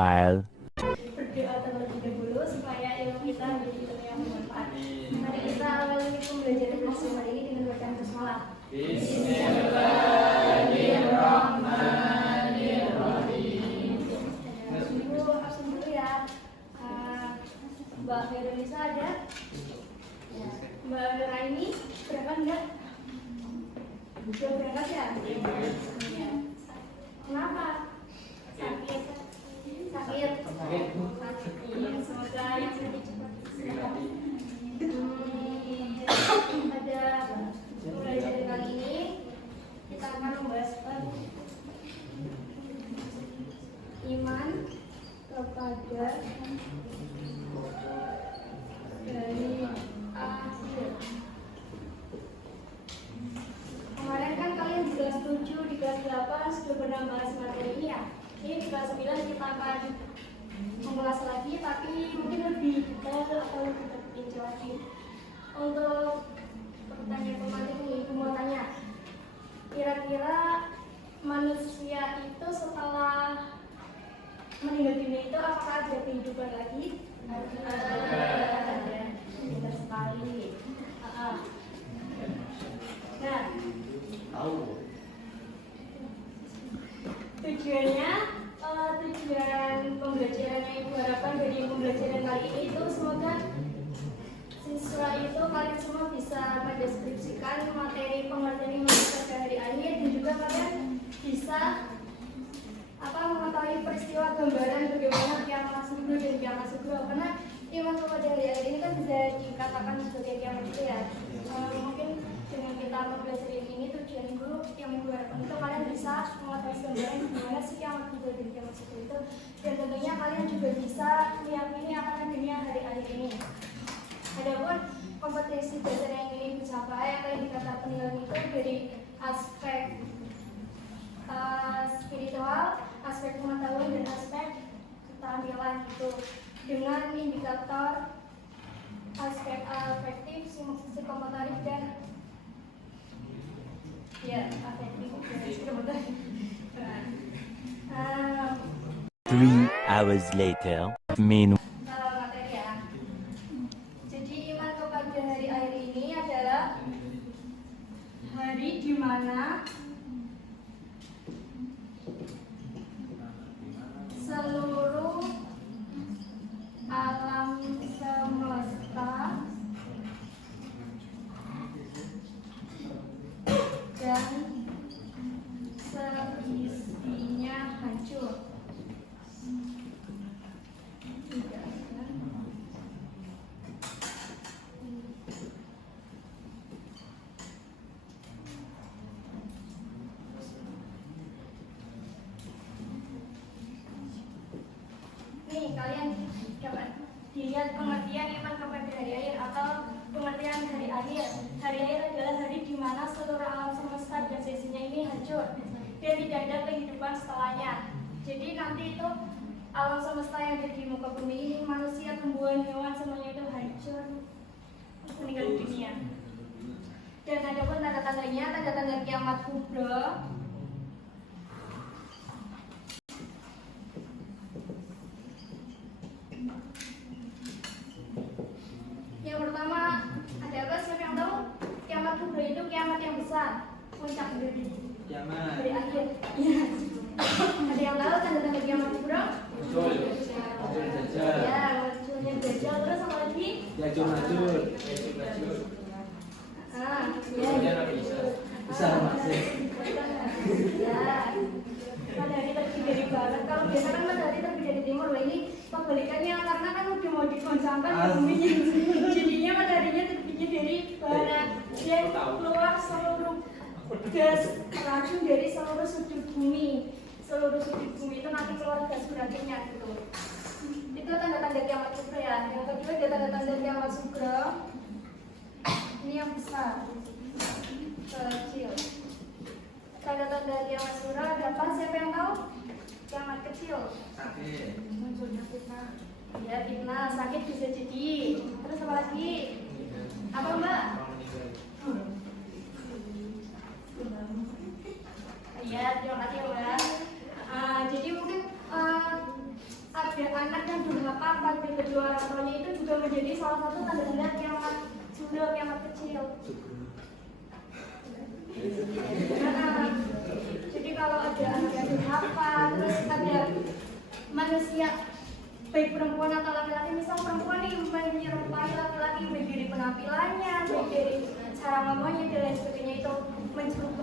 while. Berdoa terlebih dahulu supaya ilmu kita menjadi ilmu yang bermanfaat. Mari kita awali pembelajaran bersama hari ini dengan bacaan basmalah. Bismillahirrahmanirrahim. Ibu absen dulu ya. Mbak Veronica ada? Ya. Mbak Vera ini berangkat enggak? Belum berangkat ya? Iya. Kenapa? Sakit. Iya, semoga yang lebih cepat sembuh. Pada pembelajaran kali ini kita akan membahas iman kepada dari akhir. Kemarin kan kalian di kelas 7, di kelas 8 sudah pernah bahas materi ini ya. Ini di kelas 9 kita akan mengulas lagi, tapi mungkin lebih detail atau lebih terperinci lagi. Untuk pertanyaan pematik ini, aku mau tanya, kira-kira manusia itu setelah meninggal dunia itu apakah ada kehidupan lagi? Ada. Benar sekali. Nah, tujuan pembelajaran yang ibu harapkan dari pembelajaran kali ini itu semoga siswa itu kalian semua bisa mendeskripsikan materi pengertian iman pada hari akhir, dan juga kalian bisa mengetahui peristiwa gambaran bagaimana kiamat subuh dan kiamat subuh, karena iman kepada hari akhir ini kan bisa dikatakan sebagai kiamat itu ya. Mungkin dengan kita mempelajari ini, tujuan ibu yang ibu harapkan itu kalian bisa mengetahui gambaran bagaimana sih kiamat subuh dan kiamat subuh itu, dan tentunya kalian juga bisa meyakini akan adanya hari akhir ini. Adapun kompetisi dasar yang ingin dicapai atau yang dikatakan penilaian itu dari aspek spiritual, aspek pengetahuan, dan aspek keterampilan itu dengan indikator aspek afektif, psikomotorik, dan afektif dan psikomotorik. 3 hours later. Meanwhile. Hari akhir ini adalah hari di mana seluruh alam semesta dan seisinya hancur. Kalian dapat dilihat pengertian iman kepada hari akhir atau pengertian hari akhir. Hari akhir adalah hari di mana seluruh alam semesta dan seisinya ini hancur dan tidak ada kehidupan setelahnya. Jadi nanti itu alam semesta yang ada di muka bumi ini, manusia, tumbuhan, hewan, semuanya itu hancur, meninggal dunia. Dan ada pun tanda-tandanya, tanda-tanda kiamat kubra. Yang pertama, ada apa? Siapa yang tahu? Kiamat kubra itu kiamat yang besar, puncak dari akhir. Ya. Ada yang tahu tanda-tanda kiamat kubra? Ya, munculnya Dajjal. Terus apa lagi? Ya'juj. Bisa masih. Ya. Matahari terbit dari barat. Kalau biasa kan matahari terbit dari timur. Wah, ini kebalikannya, karena kan udah mau digoncangkan buminya. Jadinya mataharinya terbitnya dari barat dan keluar seluruh gas racun dari seluruh sudut bumi. Seluruh sudut bumi itu nanti keluar gas beracunnya gitu. Itu tanda-tanda kiamat kubra ya. Yang kedua ada tanda-tanda kiamat sugra. Ini yang besar, kecil. Tanda-tanda kiamat sugra ada apa? Siapa yang tahu? Kiamat kecil. Sakit. Munculnya fitnah. Ya, fitnah, sakit bisa jadi. Terus apa lagi? Apa Mbak? Ya, terima kasih Mbak. Jadi mungkin anak yang durhaka pada kedua orang tuanya itu juga menjadi salah satu tanda-tanda kiamat sudah kiamat kecil. Nah, jadi kalau ada anak yang durhaka, terus ada manusia baik perempuan atau laki-laki, misal perempuan nih menyerupai laki-laki baik dari penampilannya, baik dari cara ngomongnya dan lain sebagainya, itu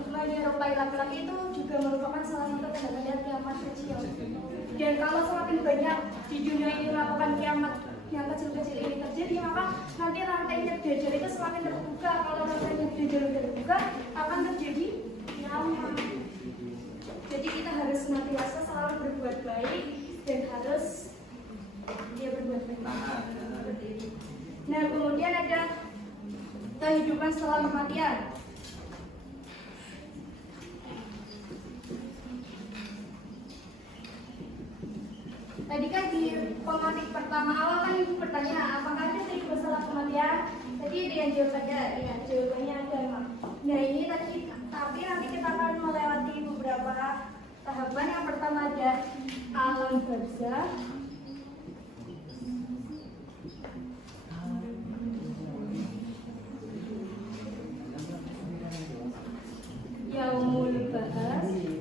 menyerupai laki-laki itu juga merupakan salah satu tanda-tanda kiamat kecil. Dan kalau semakin banyak di dunia ini melakukan kiamat yang kecil-kecil ini terjadi, maka nanti rantainya Dajjal itu semakin terbuka. Kalau rantainya Dajjal sudah terbuka, akan terjadi kiamat. Jadi kita harus senantiasa selalu berbuat baik dan harus berbuat baik. Nah, kemudian ada kehidupan setelah kematian. Tadi kan di pematik pertama awal kan ibu bertanya apakah ada kehidupan setelah kematian. Tadi ada yang jawab ada, ya jawabannya ada. Nah ini tadi, tapi nanti kita akan melewati beberapa tahapan. Yang pertama ada alam barzakh. Yaumul ba'ats.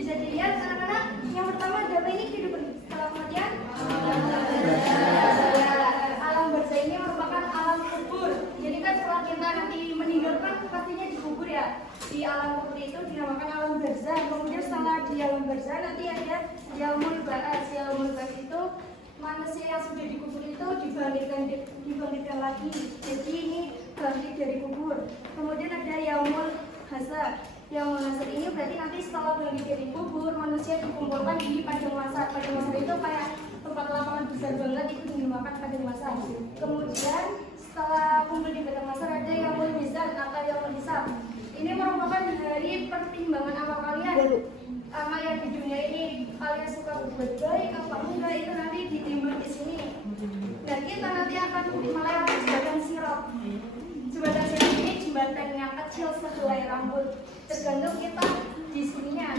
Bisa dilihat anak-anak, yang pertama ada apa ini kehidupan setelah kematian? Alam barzakh ini merupakan alam kubur. Jadi kan setelah kita nanti meninggal kan pastinya dikubur ya. Di alam kubur itu dinamakan alam barzakh. Kemudian setelah di alam barzakh nanti ada yaumul ba'ats. Yaumul ba'ats itu manusia yang sudah dikubur itu dibangkitkan lagi. Jadi ini bangkit dari kubur. Kemudian ada yaumul hasyr. Yaumul hasyr ini berarti nanti setelah bangkit dari kubur, manusia dikumpulkan di padang mahsyar. Padang mahsyar itu kayak tempat lapangan besar banget, itu dinamakan padang mahsyar. Kemudian setelah kumpul di padang mahsyar ada yaumul mizan atau yaumul hisab. Ini merupakan hari pertimbangan amal kalian. Amal yang di dunia ini kalian suka berbuat baik apa enggak itu nanti ditimbang di sini. Dan kita nanti akan melewati jembatan sirat. Jembatan sirat ini jembatan yang kecil sehelai rambut. Tergantung kita di sininya.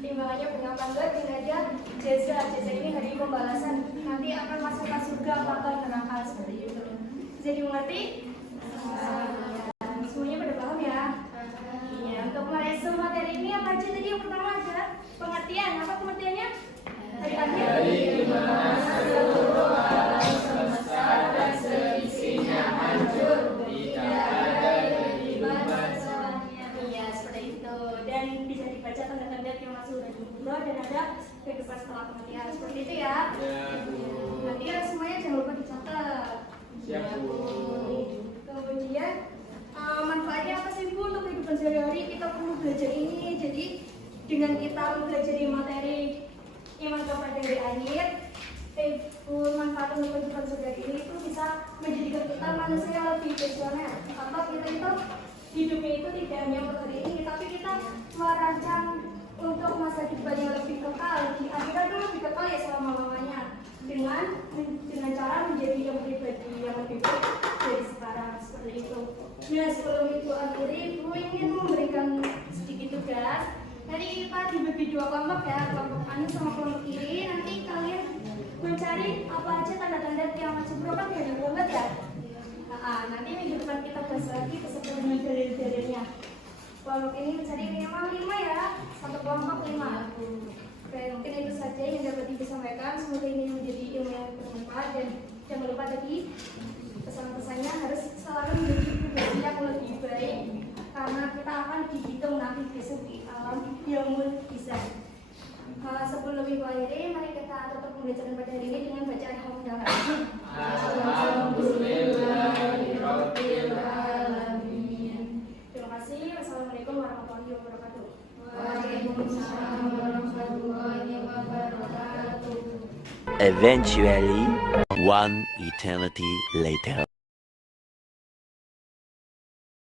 Timbangannya benar apa enggak, dan ada jasa. Jasa ini hari pembalasan. Nanti akan masuk ke surga atau neraka seperti itu. Jadi mengerti? Semuanya pada paham ya? Iya. Untuk meresum materi ini apa aja tadi? Yang pertama ada pengertian. Apa pengertiannya? Hari akhir. Hari dimana seluruh alam semesta dan seisinya hancur, tidak ada kehidupan setelahnya. Iya, seperti itu. Dan bisa dibaca tanda-tanda kiamat sudah dulu dan ada kehidupan setelah kematian. Seperti itu ya. Nanti kan semuanya jangan lupa dicatat. Siap, Bu. Kemudian manfaatnya apa sih Bu untuk kehidupan sehari-hari? Kita perlu belajar ini. Jadi dengan kita mempelajari materi iman kepada hari akhir, manfaat untuk kehidupan sehari-hari ini itu bisa menjadikan kita manusia yang lebih visioner. Atau kita itu hidupnya itu tidak hanya untuk hari ini, tapi kita merancang untuk masa depan yang lebih kekal. Di akhirat itu lebih kekal ya selama-lamanya. Dengan cara menjadi yang pribadi yang lebih baik dari sekarang, seperti itu. Nah, sebelum itu akhiri, Bu ingin memberikan sedikit tugas. Tadi kita dibagi dua kelompok ya, kelompok kanan sama kelompok kiri. Nanti kalian mencari apa aja tanda-tanda kiamat kubra, kan banyak banget ya. Nanti minggu depan kita bahas lagi beserta dengan dalil-dalilnya. Kelompok ini mencari minimal 5 ya, satu kelompok 5. Oke, mungkin itu saja yang dapat disampaikan. Semoga ini menjadi ilmu yang bermanfaat, dan jangan lupa tadi pesan-pesannya harus selalu menjadi pribadi yang lebih baik, karena kita akan dihitung nanti besok di alam yaumul hisab. Sebelum lebih akhiri, mari kita tutup pembelajaran pada hari ini dengan bacaan hamdalah. Alhamdulillahirabbil alamin. Terima kasih. Wassalamualaikum warahmatullahi wabarakatuh. Waalaikumsalam warahmatullahi wabarakatuh. Eventually, one eternity later.